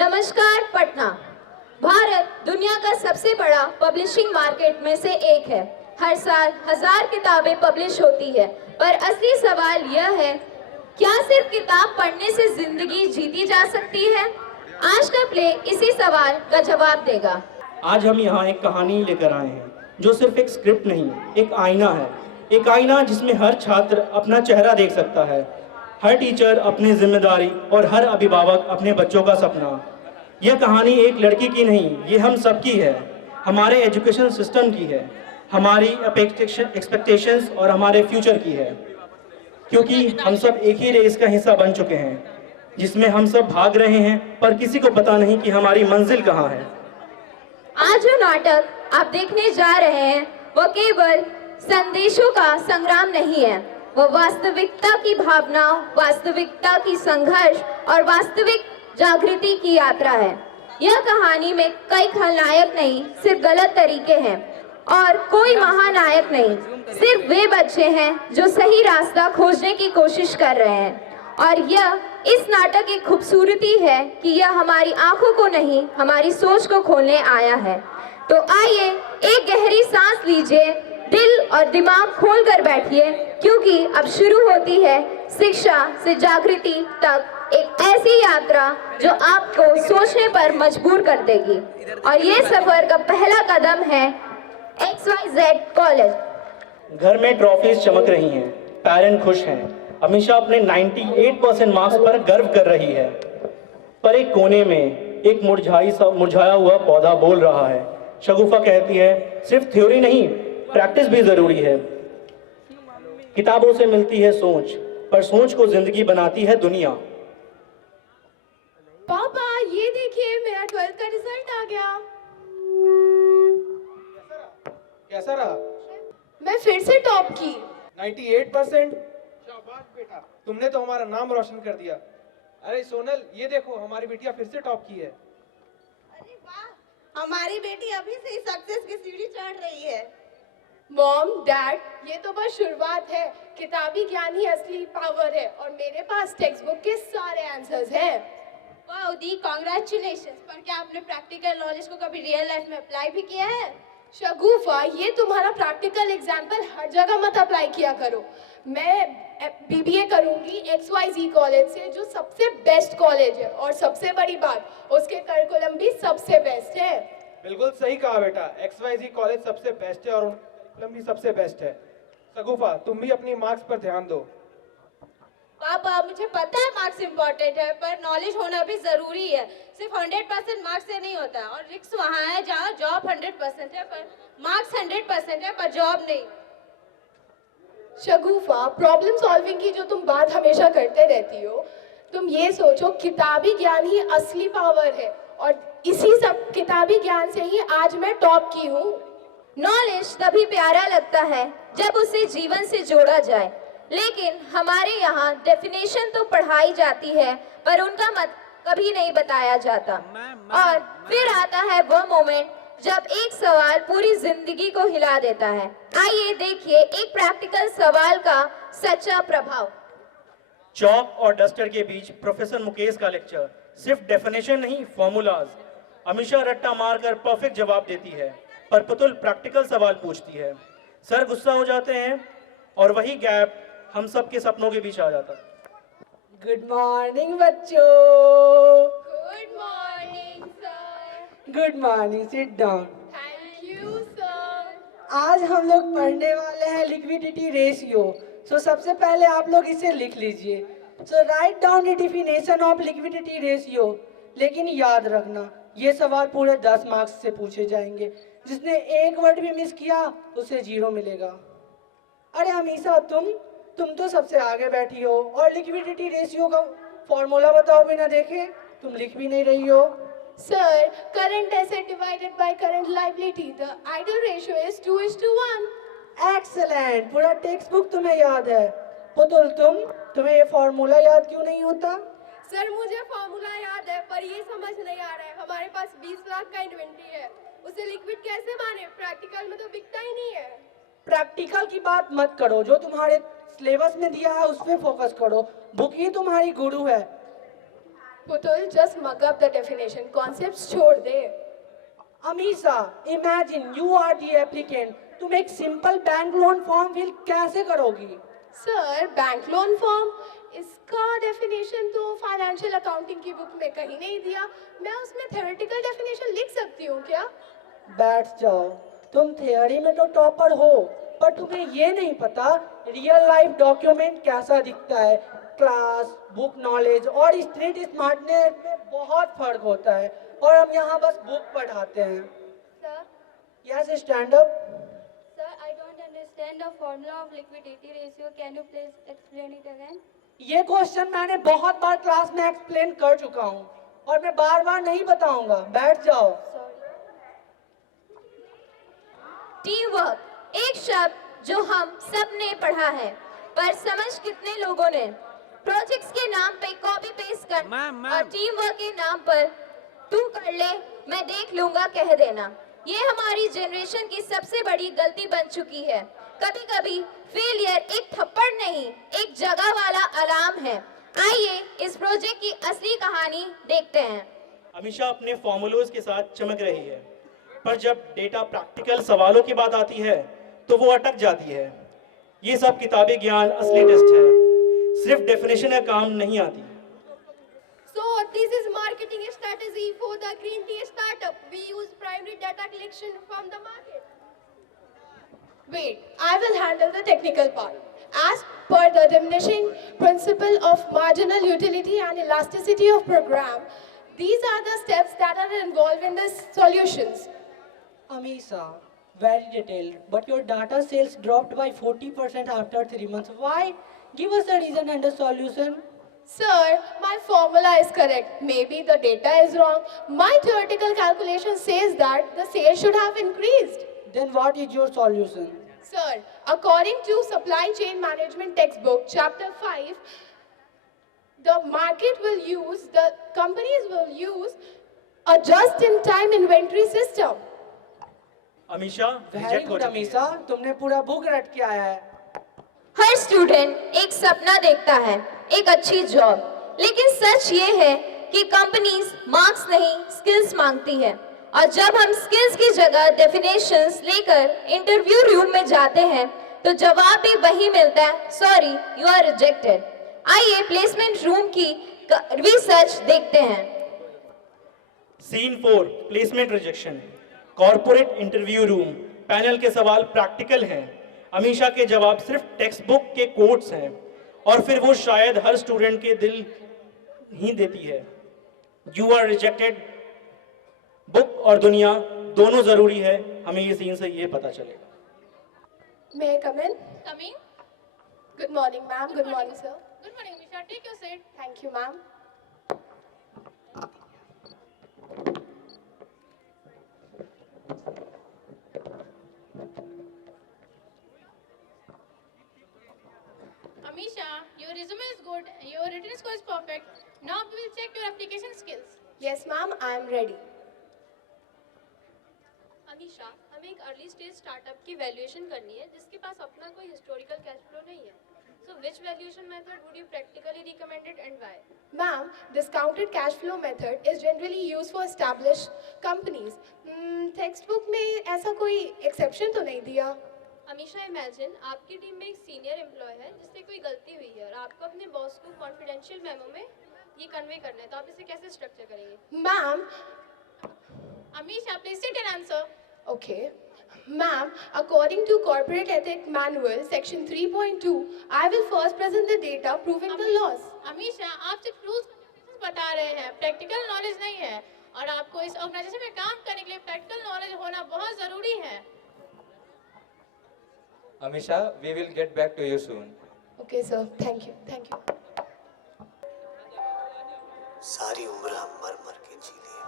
नमस्कार पटना। भारत दुनिया का सबसे बड़ा पब्लिशिंग मार्केट में से एक है। हर साल 1000 किताबें पब्लिश होती है, पर असली सवाल यह है, क्या सिर्फ किताब पढ़ने से जिंदगी जीती जा सकती है? आज का प्ले इसी सवाल का जवाब देगा। आज हम यहाँ एक कहानी लेकर आए हैं जो सिर्फ एक स्क्रिप्ट नहीं, एक आईना है। एक आईना जिसमें हर छात्र अपना चेहरा देख सकता है, हर टीचर अपनी जिम्मेदारी और हर अभिभावक अपने बच्चों का सपना। यह कहानी एक लड़की की नहीं, ये हम सब की है, हमारे एजुकेशन सिस्टम की है, हमारी एक्सपेक्टेशंस और हमारे फ्यूचर की है। क्योंकि हम सब एक ही रेस का हिस्सा बन चुके हैं, जिसमें हम सब भाग रहे हैं, पर किसी को पता नहीं कि हमारी मंजिल कहाँ है। आज जो नाटक आप देखने जा रहे हैं वो केवल संदेशों का संग्राम नहीं है, वो वास्तविकता की भावना, वास्तविकता की संघर्ष और वास्तविक जागृति की यात्रा है। यह कहानी में कई खलनायक नहीं, सिर्फ गलत तरीके हैं, और कोई महानायक नहीं, सिर्फ वे बच्चे हैं जो सही रास्ता खोजने की कोशिश कर रहे हैं। और यह इस नाटक की खूबसूरती है कि यह हमारी आंखों को नहीं, हमारी सोच को खोलने आया है। तो आइए एक गहरी सांस लीजिए, दिल और दिमाग खोल कर बैठिए, क्योंकि अब शुरू होती है शिक्षा से जागृति तक एक ऐसी यात्रा जो आपको सोचने पर मजबूर कर देगी। और ये सफर का पहला कदम है XYZ कॉलेज। घर में ट्रॉफीज चमक रही हैं, पेरेंट खुश हैं, अमीशा अपने 98% मार्क्स पर गर्व कर रही है। पर एक कोने में एक मुरझाया हुआ पौधा बोल रहा है। शगुफा कहती है, सिर्फ थ्योरी नहीं, प्रैक्टिस भी जरूरी है। किताबों से मिलती है सोच, पर सोच को जिंदगी बनाती है दुनिया। पापा ये देखिए, मेरा 12th का रिजल्ट आ गया। कैसा रहा? मैं फिर से टॉप की। 98%। शाबाश बेटा, तुमने तो हमारा नाम रोशन कर दिया। अरे सोनल, ये देखो हमारी बिटिया फिर से टॉप की है। अरे वाह, हमारी बेटी अभी से ही सक्सेस की सीढ़ी चढ़ रही है। मॉम, डैड, ये तो बस शुरुआत है। किताबी ज्ञान ही असली पावर है और मेरे पास टेक्स्ट बुक के सारे आंसर्स हैं। वाह दी, कांग्रेचुलेशंस। पर क्या आपने प्रैक्टिकल नॉलेज को कभी रियल लाइफ में अप्लाई भी किया है? शगुफा, ये तुम्हारा प्रैक्टिकल एग्जाम्पल हर जगह मत अप्लाई किया करो। मैं BBA करूंगी XYZ कॉलेज से, जो सबसे बेस्ट कॉलेज है, और सबसे बड़ी बात, उसके करिकुलम भी सबसे बेस्ट है। बिल्कुल सही कहा बेटा, XYZ कॉलेज सबसे बेस्ट है और उनका करिकुलम भी सबसे बेस्ट है। सगुफा, तुम भी अपनी मार्क्स पर ध्यान दो। पापा, मुझे पता है मार्क्स इम्पोर्टेंट है, पर नॉलेज होना भी जरूरी है। सिर्फ 100% मार्क्स से नहीं होता, और रिस्क वहाँ है जहाँ जॉब 100% है, पर मार्क्स 100% है, पर जॉब नहीं। शगुफा, प्रॉब्लम सॉल्विंग की जो तुम बात हमेशा करते रहती हो, तुम ये सोचो किताबी ज्ञान ही असली पावर है, और इसी सब किताबी ज्ञान से ही आज मैं टॉप की हूँ। नॉलेज तभी प्यारा लगता है जब उसे जीवन से जोड़ा जाए, लेकिन हमारे यहाँ डेफिनेशन तो पढ़ाई जाती है, पर उनका मत कभी नहीं बताया जाता। और फिर आता है वो मोमेंट जब एक सवाल पूरी जिंदगी को हिला देता है। आइए देखिए एक प्रैक्टिकल सवाल का सच्चा प्रभाव। चॉक और डस्टर के बीच प्रोफेसर मुकेश का लेक्चर, सिर्फ डेफिनेशन नहीं, फॉर्मूलाज। अमीशा रट्टा मारकर परफेक्ट जवाब देती है, पर पुतुल प्रैक्टिकल सवाल पूछती है। सर गुस्सा हो जाते हैं, और वही गैप हम सब के सपनों के बीच आ जाता है। गुड मॉर्निंग बच्चों। Good morning sir. Good morning, sit down. Thank you sir. आज हम लोग पढ़ने वाले हैं लिक्विडिटी रेशियो। सो सबसे पहले आप लोग इसे लिख लीजिए। So write down the definition of liquidity ratio. लेकिन याद रखना, ये सवाल पूरे 10 मार्क्स से पूछे जाएंगे। जिसने एक वर्ड भी मिस किया उसे 0 मिलेगा। अरे अमीशा, तुम तो सबसे आगे बैठी हो, और लिक्विडिटी रेशियो का फॉर्मूला बताओ बिना देखे। तुम लिख भी नहीं रही हो। Sir, current asset divided by current liability, the ideal ratio is 2:1। Excellent, पूरा टेक्स्ट बुक तुम्हें याद है। पुतुल, तुम्हें ये फॉर्मूला याद क्यों नहीं होता? सर, मुझे फॉर्मूला याद है, पर ये समझ नहीं आ रहा है। हमारे पास 20 लाख का इन्वेंट्री है, उसे लिक्विड कैसे माने? प्रैक्टिकल में तो बिकता ही नहीं है। प्रैक्टिकल की बात मत करो, जो तुम्हारे सिलेबस में दिया है उस पे फोकस करो। बुक ही तुम्हारी गुरु है। Putul, just mug up the definition. Concepts छोड़ दे. Amisha, imagine you are the applicant. तुम एक simple bank loan form fill कैसे करोगी? Sir, bank loan form इसका definition तो financial accounting की book में कहीं नहीं दिया. मैं उसमें theoretical definition लिख सकती हूँ क्या? बैठ जाओ, तुम थियोरी में तो टॉपर हो, पर तुम्हें ये नहीं पता रियल लाइफ डॉक्यूमेंट कैसा दिखता है. क्लास, बुक नॉलेज और स्ट्रीट स्मार्टनेस में बहुत फर्क होता है, और हम यहाँ बस बुक पढ़ाते हैं. Sir, yes, stand up. sir, I don't understand the formula of liquidity ratio. Can you please explain it again? ये क्वेश्चन मैंने बहुत बार क्लास में एक्सप्लेन कर चुका हूँ, और मैं बार बार नहीं बताऊंगा. बैठ जाओ. टीम वर्क एक शब्द जो हम सब ने पढ़ा है, पर समझ कितने लोगों ने? प्रोजेक्ट्स के नाम पे कॉपी पेस्ट कर और टीम वर्क के नाम पर तू कर ले मैं देख लूंगा कह देना. ये हमारी जनरेशन की सबसे बड़ी गलती बन चुकी है. कभी कभी फेलियर एक थप्पड़ नहीं, एक जगह वाला अलार्म है. आइए इस प्रोजेक्ट की असली कहानी देखते हैं. अमीशा अपने फॉर्मूलोज के साथ चमक रही है, पर जब डेटा प्रैक्टिकल सवालों की बात आती है तो वो अटक जाती है. ये सब किताबी ज्ञान असली टेस्ट है, सिर्फ डेफिनेशन का काम नहीं आती. So this is marketing strategy for the green tea startup. We use primary data collection from the market. Wait, I will handle the technical part. As per the diminishing principle of marginal utility and elasticity of program, these are the steps that are involved in the solutions. Amisha, very detailed, but your data sales dropped by 40% after 3 months. Why? Give us a reason and a solution. Sir, my formula is correct. Maybe the data is wrong. My theoretical calculation says that the sales should have increased. Then what is your solution? Sir, according to Supply Chain Management textbook, chapter 5, the companies will use a just-in-time inventory system. Amisha Very reject हो good, चुकी है. Amisha. तुमने पूरा book रट के आया है. हर student एक सपना देखता है, एक अच्छी जॉब. लेकिन सच ये है कि कंपनीज मार्क्स नहीं स्किल्स मांगती है. और जब हम स्किल्स की जगह डेफिनेशंस लेकर इंटरव्यू रूम में जाते हैं तो जवाब भी वही मिलता है, सॉरी यू आर रिजेक्टेड. आइए प्लेसमेंट रूम की रिसर्च देखते हैं. Scene 4 placement rejection. Corporate interview room. Panel के सवाल प्रैक्टिकल हैं. अमीशा के जवाब सिर्फ टेक्स्ट बुक के कोट्स हैं, और फिर वो शायद हर स्टूडेंट के दिल ही देती है. You are rejected. बुक और दुनिया दोनों जरूरी है. हमें ये सीन से ये पता चलेगा. May I come in? Come in. Good morning, ma'am. Good morning, sir. Good morning, Misha. Take your seat. Thank you, ma'am. Amisha, your resume is good. Your written score is perfect. Now we will check your application skills. Yes, ma'am. I am ready. Amisha, हमें एक early stage startup की valuation करनी है जिसके पास अपना कोई historical cash flow नहीं है. So which valuation method would you practically recommended and why? Ma'am, discounted cash flow method is generally used for established companies. Textbook में ऐसा कोई exception तो नहीं दिया. अमीशा, इमेजिन आपकी टीम में एक सीनियर एम्प्लॉय है जिससे कोई गलती हुई है और आपको अपने बॉस को कॉन्फिडेंशियल मेमो में ये कन्वे करना है, तो आप इसे कैसे स्ट्रक्चर करेंगे? Ma'am, Amisha, please sit and answer. okay. Ma'am, according to Corporate Ethics Manual, Section 3.2, I will first present the data proving the loss. Amisha, आप सिर्फ रूल्स बता रहे हैं, प्रैक्टिकल नॉलेज नहीं है, और आपको इस ऑर्गेनाइजेशन में काम करने के लिए प्रैक्टिकल नॉलेज होना बहुत जरूरी है. Amisha, we will get back to you soon. Okay, sir. Thank you. Thank you. सारी उम्र हम मर मर के जी लिए,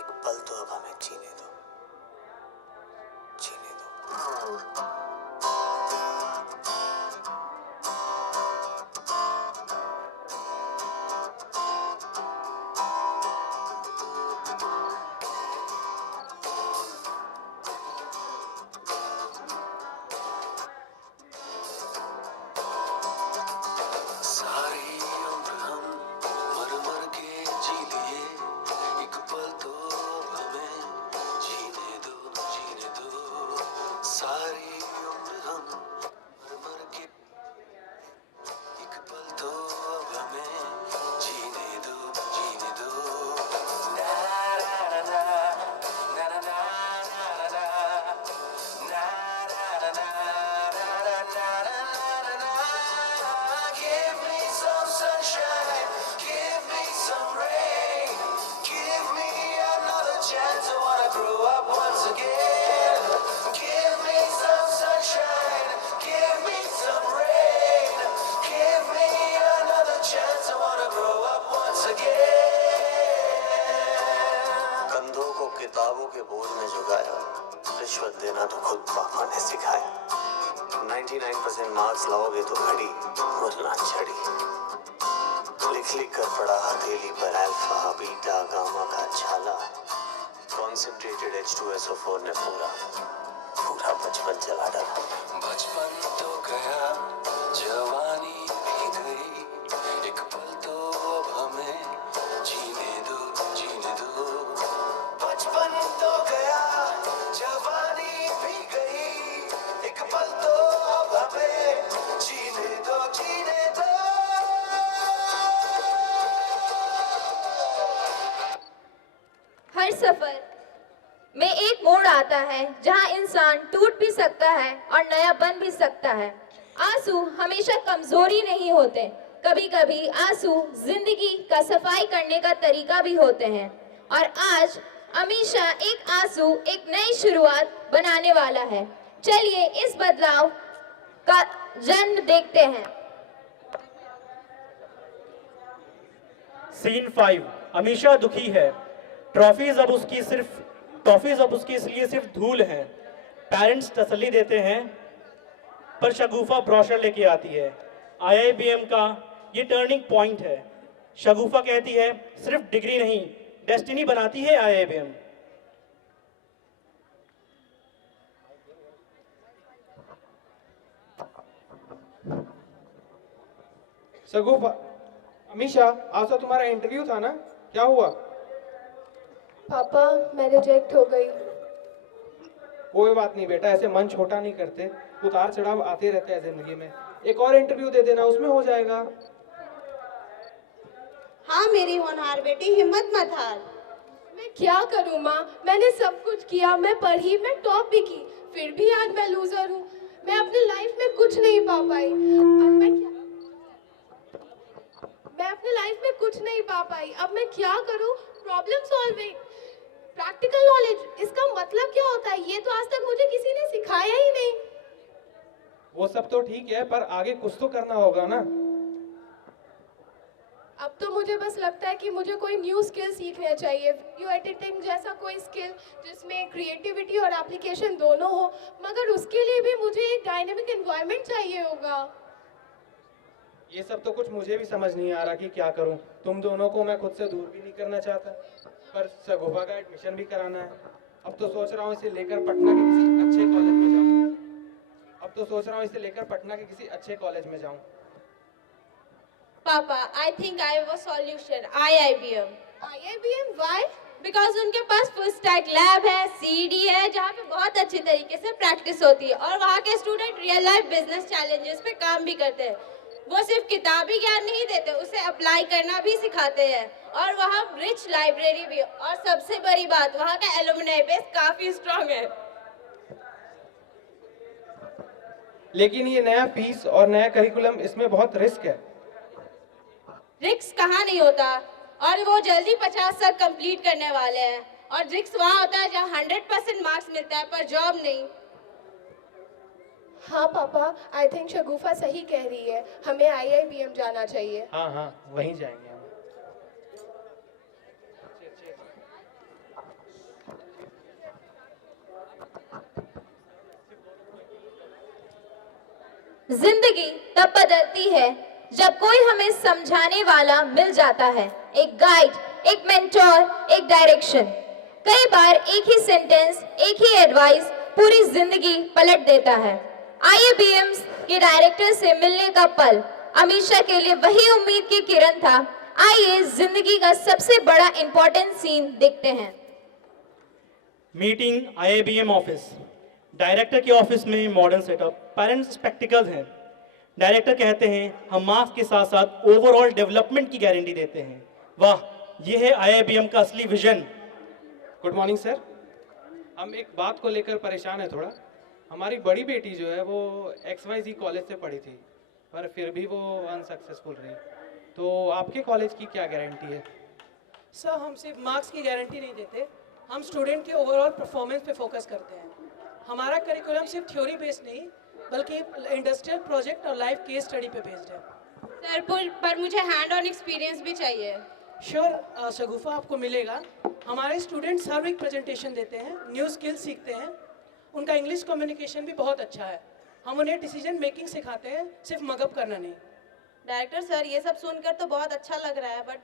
एक पल तो अब हमें जीने दो, जीने दो. सारी उम्र हम के बोझ में झुकाया, रिश्वत देना तो खुद पापा ने सिखाया। 99% मार्क्स लाओगे तो घड़ी वरना छड़ी। लिख लिख कर पड़ा हथेली पर अल्फा बीटा गामा का छाला। कॉन्सेंट्रेटेड H2SO4 ने पूरा बचपन जला डाला। बचपन तो गया, जवानी भी गई, एक पल तो अब हमें जीने दो, जीने दो। बचपन तो गया, जवानी भी गई, एक पल तो अब हमें जीने दो, जीने दो। हर सफर में एक मोड़ आता है जहां इंसान टूट भी सकता है और नया बन भी सकता है। आंसू हमेशा कमजोरी नहीं होते, कभी कभी आंसू जिंदगी का सफाई करने का तरीका भी होते हैं। और आज अमीशा एक आंसू एक नई शुरुआत बनाने वाला है। चलिए इस बदलाव का जन्म देखते हैं। सीन 5। अमीशा दुखी है। ट्रॉफीज अब उसकी इसलिए सिर्फ धूल हैं। पेरेंट्स तसल्ली देते हैं पर शगुफा ब्रोशर लेके आती है। IIBM का ये टर्निंग पॉइंट है। शगुफा कहती है सिर्फ डिग्री नहीं, डेस्टिनी बनाती है IIBM। सगुफा, अमीशा, आज तो तुम्हारा इंटरव्यू था ना, क्या हुआ? पापा मैं रिजेक्ट हो गई। कोई बात नहीं बेटा, ऐसे मन छोटा नहीं करते, उतार चढ़ाव आते रहते हैं जिंदगी में। एक और इंटरव्यू दे देना, उसमें हो जाएगा। हाँ मेरी होनहार बेटी, हिम्मत मत हार। मैं क्या करूँ माँ, मैंने सब कुछ किया, मैं पढ़ी, मैं टॉप भी की, फिर भी आज मैं लूजर हूँ। मैं अपनी लाइफ में कुछ नहीं पा पाई। अब मैं क्या करूँ? प्रॉब्लम सॉल्विंग, प्रैक्टिकल नॉलेज, इसका मतलब क्या होता है? ये तो आज तक मुझे किसी ने सिखाया ही नहीं। वो सब तो ठीक है, पर आगे कुछ तो करना होगा ना। अब तो मुझे बस लगता है कि मुझे कोई न्यू स्किल सीखना चाहिए, वीडियो एडिटिंग जैसा कोई स्किल जिसमें क्रिएटिविटी और एप्लीकेशन दोनों हो। मगर उसके लिए भी मुझे एक डायनेमिक एनवायरनमेंट चाहिए होगा। ये सब तो कुछ मुझे भी समझ नहीं आ रहा कि क्या करूं। तुम दोनों को मैं खुद से दूर भी नहीं करना चाहता, पर सगोफा का एडमिशन भी कराना है। अब तो सोच रहा हूँ इसे लेकर पटना के किसी अच्छे कॉलेज में जाऊँ। पापा, I think I have a solution. IIBM. IIBM? Why? Because उनके पास फुल स्टैक लैब है, CD है, जहाँ पे बहुत अच्छी तरीके से प्रैक्टिस होती है और वहाँ के student real life business challenges पे काम भी करते हैं। वो सिर्फ किताबी ज्ञान नहीं देते, उसे अप्लाई करना भी सिखाते हैं। और वहाँ रिच लाइब्रेरी भी, और सबसे बड़ी बात वहाँ का एलुमनाई बेस काफी स्ट्रांग है। लेकिन ये नया फीस और नया करिकुलम, इसमें बहुत रिस्क है। रिस्क कहाँ नहीं होता, और वो जल्दी 50 तक कंप्लीट करने वाले हैं। और रिस्क वहाँ होता है जहाँ 100% मार्क्स मिलता है पर जॉब नहीं। हाँ पापा, आई थिंक शगुफा सही कह रही है, हमें IIBM जाना चाहिए। हाँ हाँ, वहीं जाएंगे हम। जिंदगी तब बदलती है जब कोई हमें समझाने वाला मिल जाता है, एक गाइड, एक मेंटोर, एक डायरेक्शन। कई बार एक ही सेंटेंस, एक ही एडवाइस पूरी जिंदगी पलट देता है। IIBM के डायरेक्टर से मिलने का पल अमीशा के लिए वही उम्मीद की किरण था। आइए जिंदगी का सबसे बड़ा इंपॉर्टेंट सीन देखते हैं। Meeting IIBM office. डायरेक्टर के ऑफिस में मॉडर्न सेटअप, पेरेंट्स स्पेक्टिकल्स हैं। डायरेक्टर कहते हैं हम मार्क्स के साथ साथ ओवरऑल डेवलपमेंट की गारंटी देते हैं। वाह, ये है IIBM का असली विजन। Good morning sir. हम एक बात को लेकर परेशान है थोड़ा। हमारी बड़ी बेटी जो है वो XYZ कॉलेज से पढ़ी थी, पर फिर भी वो अनसक्सेसफुल रही। तो आपके कॉलेज की क्या गारंटी है? सर, हम सिर्फ मार्क्स की गारंटी नहीं देते, हम स्टूडेंट के ओवरऑल परफॉर्मेंस पे फोकस करते हैं। हमारा करिकुलम सिर्फ थ्योरी बेस्ड नहीं बल्कि इंडस्ट्रियल प्रोजेक्ट और लाइव केस स्टडी पे बेस्ड है। सर, पर मुझे हैंड ऑन एक्सपीरियंस भी चाहिए। श्योर शगुफा आपको मिलेगा। हमारे स्टूडेंट्स हर वीक प्रेजेंटेशन देते हैं, न्यू स्किल्स सीखते हैं, उनका इंग्लिश कम्युनिकेशन भी बहुत अच्छा है। हम उन्हें डिसीजन मेकिंग सिखाते हैं, सिर्फ मगअप करना नहीं। डायरेक्टर सर, ये सब सुनकर तो बहुत अच्छा लग रहा है, बट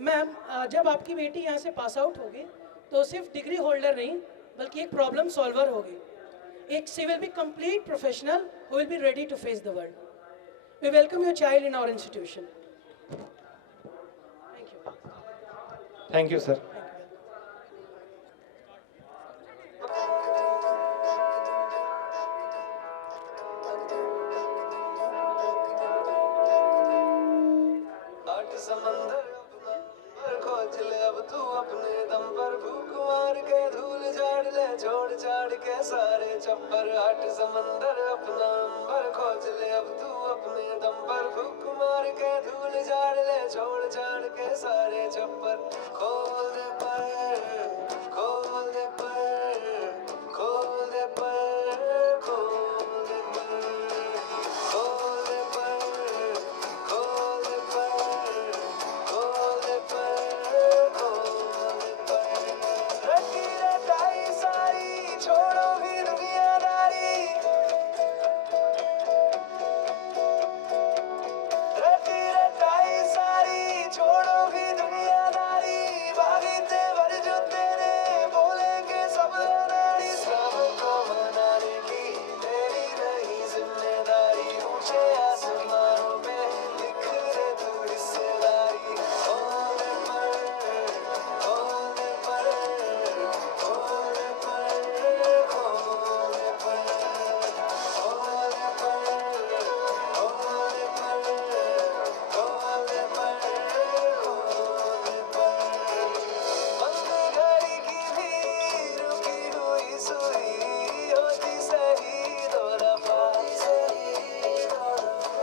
मैम जब आपकी बेटी यहाँ से पास आउट होगी तो सिर्फ डिग्री होल्डर नहीं बल्कि एक प्रॉब्लम सॉल्वर होगी। एक she will be complete professional who will be ready to face the world. We welcome your child in our institution. Thank you sir. आठ समंदर अपना पर खोज ले अब तू अपने दम पर, फूक मार के धूल झाड़ ले, छोड़ छाड़ के सारे चप्पर। आठ समंदर अपना पर खोज ले अब तू अपने दम पर, फूक मार के धूल झाड़ ले, छोड़ छाड़ के सारे चप्पर। खोल दे पर, खोल दे पर, खोल दे पर, खोल दे पर, खोल दे पर, खोल दे पर, खोल दे पर, खोल दे पर। रखी रटाई सारी छोड़ो भी दुनियादारी, रखी रटाई सारी छोड़ो भी दुनियादारी। भागी तेवर जो तेरे बोलेंगे सब अनाड़ी, सब को मनाने की तेरी नहीं जिम्मेदारी। ऊंचे आसमानों पे लिख दे तू हिस्सेदारी। खोल दे पर, खोल दे पर, खोल दे पर, खोल दे पर, खोल दे पर, खोल दे पर, खोल दे पर, खोल दे पर। बंद घड़ी की भी रुकी हुई सुई होती सही दो दफा,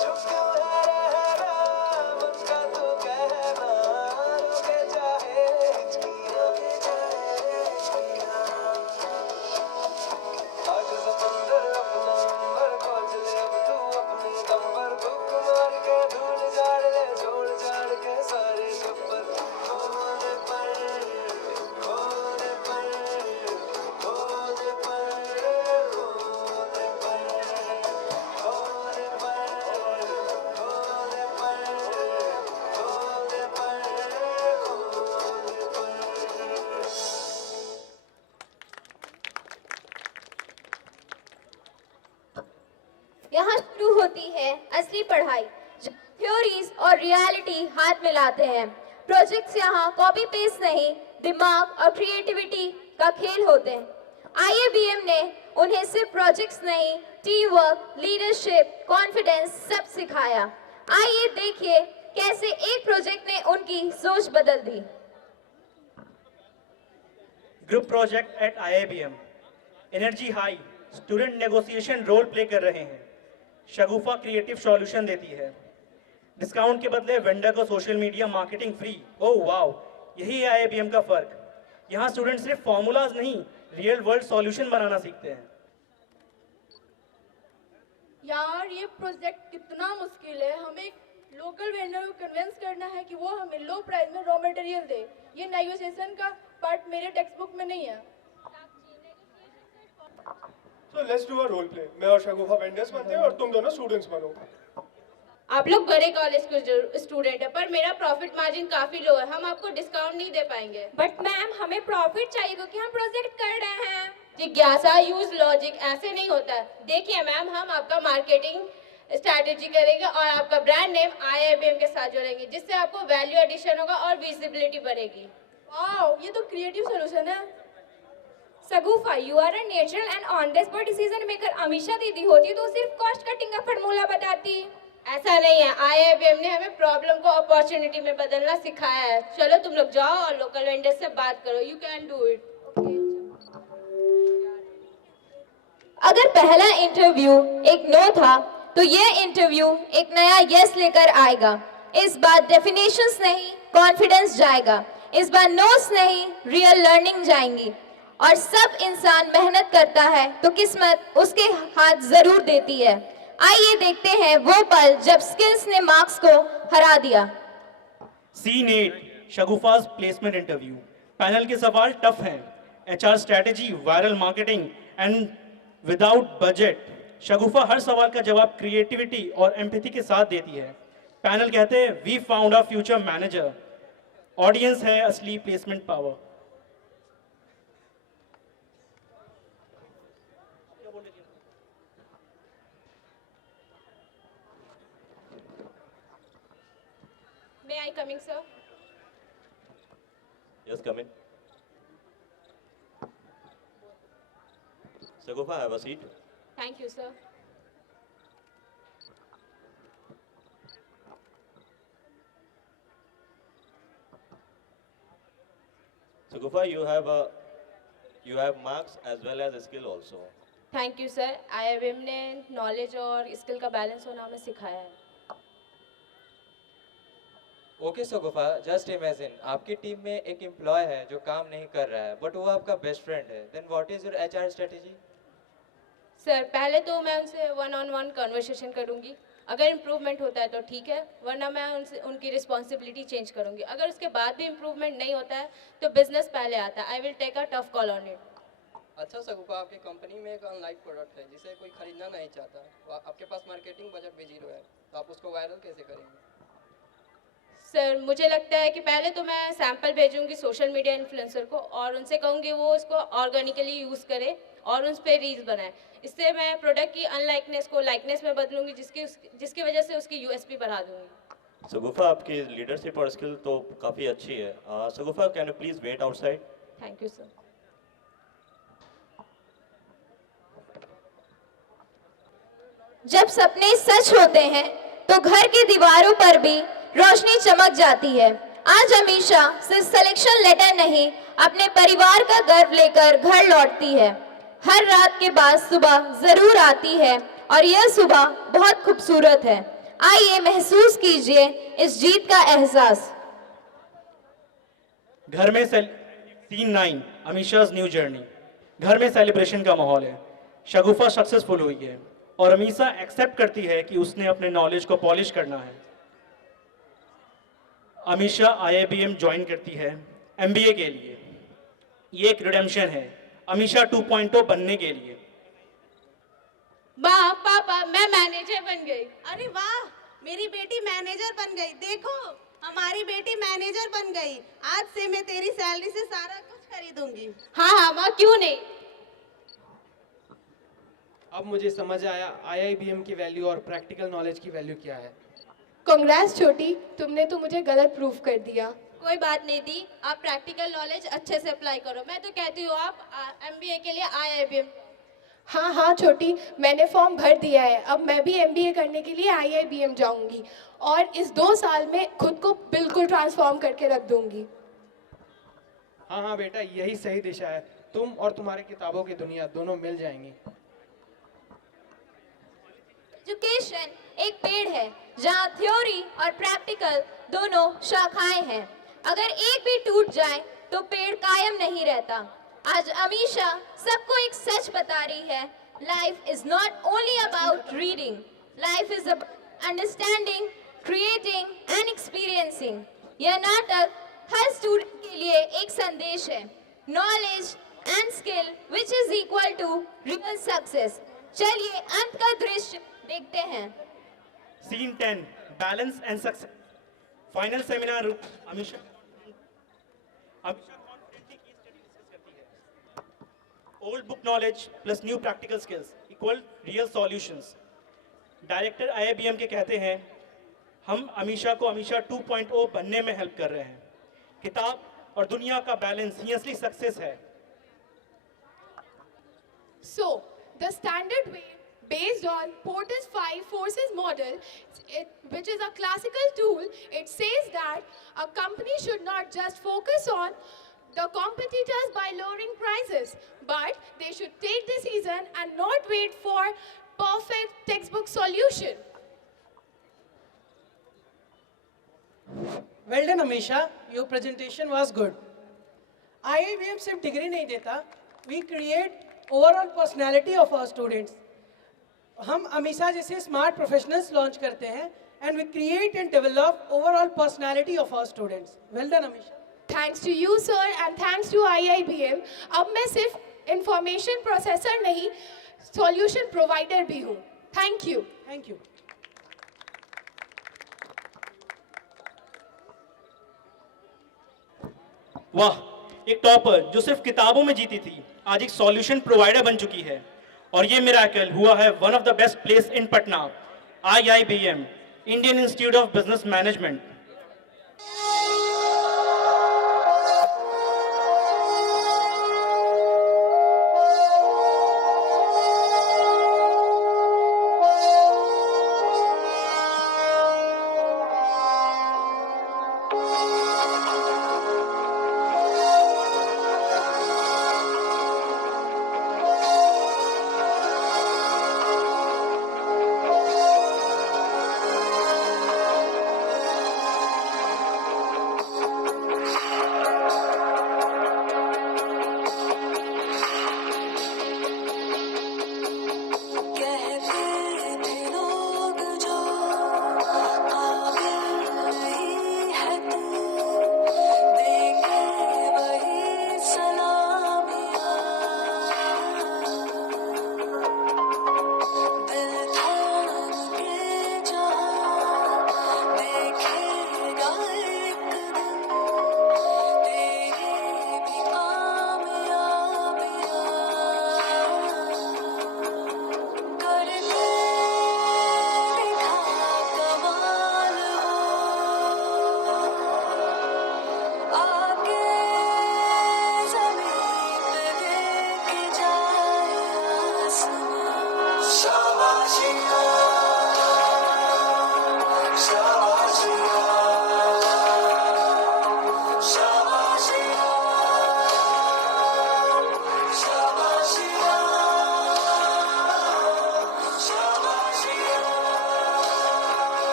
चुप क्यों है रहना मन का तो कहना, रोके चाहे हिचकियां। आज समंदर अपना अंबर खोज ले अब तू अपने दम पर, फूक मार के धूल झाड़ ले, छोड़ छाड़ के सारे चप्पर। खोल दे पर, खोल दे पर, खोल दे पर, खोल दे पर, खोल दे पर, खोल दे पर, खोल दे पर, खोल दे पर। यहाँ शुरू होती है असली पढ़ाई, जो थ्योरीज और रियलिटी हाथ मिलाते हैं। प्रोजेक्ट्स यहाँ कॉपी पेस्ट नहीं, दिमाग और क्रिएटिविटी का खेल होते हैं। IABM ने उन्हें सिर्फ प्रोजेक्ट्स नहीं, टीम वर्क, लीडरशिप, कॉन्फिडेंस सब सिखाया। आइए देखिए कैसे एक प्रोजेक्ट ने उनकी सोच बदल दी। Group project at IABM, energy high, student negotiation role play कर रहे हैं। शगुफा क्रिएटिव सॉल्यूशन देती है, डिस्काउंट के बदले वेंडर को social media marketing free. Oh wow, यही है IABM का फर्क। यहाँ स्टूडेंट सिर्फ फॉर्मूलाज नहीं, रियल वर्ल्ड सॉल्यूशन बनाना सीखते हैं। यार ये प्रोजेक्ट कितना मुश्किल है। हमें एक लोकल वेंडर को कन्विंस करना है कि वो हमें लो प्राइस में रॉ मटेरियल दे। ये नेगोशिएशन का पार्ट मेरे टेक्स्ट बुक में नहीं है। So let's do a role play. मैं और शगुफा वेंडर्स बनते हैं और तुम दोनों स्टूडेंट्स बनो। आप लोग बड़े कॉलेज के स्टूडेंट है, पर मेरा प्रॉफिट मार्जिन काफी लो है, हम आपको डिस्काउंट नहीं दे पाएंगे। बट मैम हमें प्रॉफिट चाहिए क्योंकि हम प्रोजेक्ट कर रहे हैं। जिज्ञासा, यूज लॉजिक, ऐसे नहीं होता है। देखिए मैम, हम आपका मार्केटिंग स्ट्रैटेजी करेंगे और आपका ब्रांड नेम IABM के साथ जोड़ेंगे, जिससे आपको वैल्यू एडिशन होगा और विजिबिलिटी बढ़ेगी। वाओ, ये तो क्रिएटिव सॉल्यूशन है। Sagufa, you are a natural and on the spot decision maker. Amisha दीदी होती तो सिर्फ कॉस्ट कटिंग का फॉर्मूला बताती। ऐसा नहीं है, IABM ने हमें प्रॉब्लम को अपॉर्चुनिटी में बदलना सिखाया है। चलो तुम लोग जाओ और लोकल वेंडर से बात करो। You can do it. अगर पहला इंटरव्यू एक नो था, तो ये इंटरव्यू एक नया यस लेकर आएगा। इस बार डेफिनेशंस नहीं, कॉन्फिडेंस जाएगा। इस बार नोट्स नहीं, रियल लर्निंग जाएंगी। और सब इंसान मेहनत करता है तो किस्मत उसके हाथ जरूर देती है। आइए देखते हैं वो पल जब स्किल्स ने मार्क्स को हरा दिया। CNET, Shagufa's placement interview. Panel के सवाल टफ हैं, HR strategy, viral marketing and without budget. Shagufa हर सवाल का जवाब क्रिएटिविटी और एम्पैथी के साथ देती है। पैनल कहते हैं we found a future manager. Audience है असली placement power. May I come in, sir? Yes, come in. Sagofa, have a seat. Thank you, sir. Sagofa, you have marks as well as skill also. Thank you sir. IIM ने knowledge और skill का balance होना हमें सिखाया है। Okay सगोफा, just imagine आपकी team में एक एम्प्लॉय है जो काम नहीं कर रहा है बट वो आपका बेस्ट फ्रेंड है, then what is your HR strategy? Sir पहले तो मैं उनसे 1-on-1 कन्वर्सेशन करूंगी, अगर इम्प्रूवमेंट होता है तो ठीक है, वरना मैं उनसे उनकी रिस्पॉन्सिबिलिटी चेंज करूंगी। अगर उसके बाद भी इम्प्रूवमेंट नहीं होता है तो बिजनेस पहले आता है। I will take a tough call on it. अच्छा सगुफा, आपकी कंपनी में एक ऑनलाइन प्रोडक्ट है जिसे कोई खरीदना नहीं चाहता, आपके पास मार्केटिंग बजट भी 0 है, तो आप उसको वायरल कैसे करेंगे? सर मुझे लगता है कि पहले तो मैं सैंपल भेजूंगी सोशल मीडिया इन्फ्लुएंसर को और उनसे कहूँगी वो उसको ऑर्गेनिकली यूज़ करे और उस पर रील्स बनाए। इससे मैं प्रोडक्ट की अनलाइकनेस को लाइकनेस में बदलूंगी, जिसकी वजह से उसकी USP बढ़ा दूंगी। सगुफा, आपकी लीडरशिप और स्किल तो काफ़ी अच्छी है। Sagufa, can you please wait outside? Thank you sir. जब सपने सच होते हैं तो घर की दीवारों पर भी रोशनी चमक जाती है। आज अमीशा सिर्फ सिलेक्शन लेटर नहीं, अपने परिवार का गर्व लेकर घर लौटती है। हर रात के बाद सुबह जरूर आती है और यह सुबह बहुत खूबसूरत है। आइए महसूस कीजिए इस जीत का एहसास। घर में सीन 9, अमीशा's न्यू जर्नी। घर में सेलिब्रेशन का माहौल है। शगुफा सक्सेसफुल हुई है और अमीशा एक्सेप्ट करती है कि उसने अपने नॉलेज को पॉलिश करना है। अमीशा IIBM ज्वाइन करती है MBA के लिए। ये एक रिडेम्पशन है अमीशा 2.0 बनने के लिए। माँ पापा मैं मैनेजर बन गई। अरे वाह, मेरी बेटी मैनेजर बन गई। देखो हमारी बेटी मैनेजर बन गई। आज से मैं तेरी सैलरी से सारा कुछ खरीदूंगी। हाँ हाँ माँ, क्यों नहीं। अब मुझे समझ आया IIBM की वैल्यू और प्रैक्टिकल नॉलेज की वैल्यू क्या है। कांग्रेस छोटी, तुमने तो मुझे गलत प्रूफ कर दिया। कोई बात नहीं दी, आप प्रैक्टिकल नॉलेज अच्छे से अप्लाई करो। मैं तो कहती हूँ आप MBA के लिए IIBM। हाँ हाँ छोटी, मैंने फॉर्म भर दिया है। अब मैं भी MBA करने के लिए IIBM जाऊंगी और इस 2 साल में खुद को बिल्कुल ट्रांसफॉर्म करके रख दूंगी। हाँ हाँ बेटा, यही सही दिशा है। तुम और तुम्हारी किताबों की दुनिया दोनों मिल जाएंगी। एजुकेशन एक पेड़ है जहाँ थ्योरी और प्रैक्टिकल दोनों शाखाएं हैं। अगर एक भी टूट जाए तो पेड़ कायम नहीं रहता। आज अमीशा सबको एक सच बता रही है, life is not only about reading, life is about understanding, creating and experiencing. यह नाटक हर स्टूडेंट के लिए एक संदेश है, knowledge and skill which is equal to real success. चलिए अंत का दृश्य देखते हैं। Scene 10, balance and success. Final seminar. Amisha confidently की स्टडी डिस्कस करती है। Old book knowledge plus new practical skills equal real solutions. Director IIBM के कहते हैं हम अमीशा को अमीशा 2.0 बनने में हेल्प कर रहे हैं। किताब और दुनिया का बैलेंस ही असली सक्सेस है। So, the standard way based on Porter's 5 forces model, which is a classical tool, it says that a company should not just focus on the competitors by lowering prices, but they should take decision and not wait for perfect textbook solution. Well done Amisha, your presentation was good. IIBM सिर्फ degree नहीं देता, we create overall personality of our students. हम अमीशा जैसे smart professionals launch करते हैं and we create and develop overall personality of our students. Well done, Amisha. Thanks to you sir and thanks to IIBM। अब मैं सिर्फ information processor नहीं, solution provider भी हूँ। Thank you. Thank you. वाह, एक टॉपर जो सिर्फ किताबों में जीती थी आज एक सॉल्यूशन प्रोवाइडर बन चुकी है। और ये मिरेकल हुआ है one of the best place in Patna, IIBM, Indian institute of business management.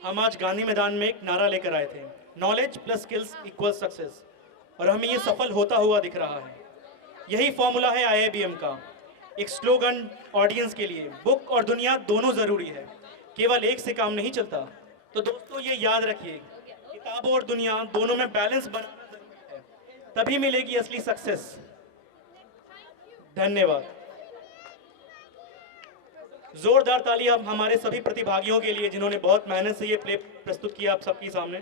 हम आज गांधी मैदान में एक नारा लेकर आए थे, knowledge plus skills equal success, और हमें ये सफल होता हुआ दिख रहा है। यही फॉर्मूला है IIBM का, एक स्लोगन ऑडियंस के लिए, बुक और दुनिया दोनों ज़रूरी है, केवल एक से काम नहीं चलता। तो दोस्तों ये याद रखिए, किताबों और दुनिया दोनों में बैलेंस बनाना ज़रूरी है, तभी मिलेगी असली सक्सेस। धन्यवाद। जोरदार ताली अब हमारे सभी प्रतिभागियों के लिए जिन्होंने बहुत मेहनत से ये प्ले प्रस्तुत किया आप सबके सामने।